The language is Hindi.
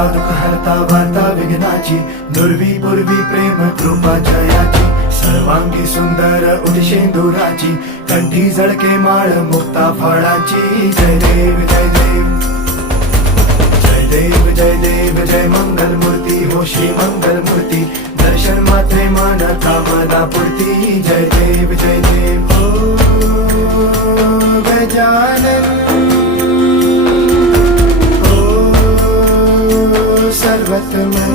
हरता दुःख हरता वार्ता विघ्नाची, दुर्वी पूर्वी प्रेम कृपा जयाची, सर्वांगी सुंदर उदिशेंदुराची, कंठी झळके माळ मुक्ता फळाची. जय देव जय देव जय देव जय देव जय मंगल मूर्ती हो श्री मंगल मूर्ती, दर्शन मात्रे मन कामना पूर्ती. जय देव जय देव हो गजानन हो सर्वतमन.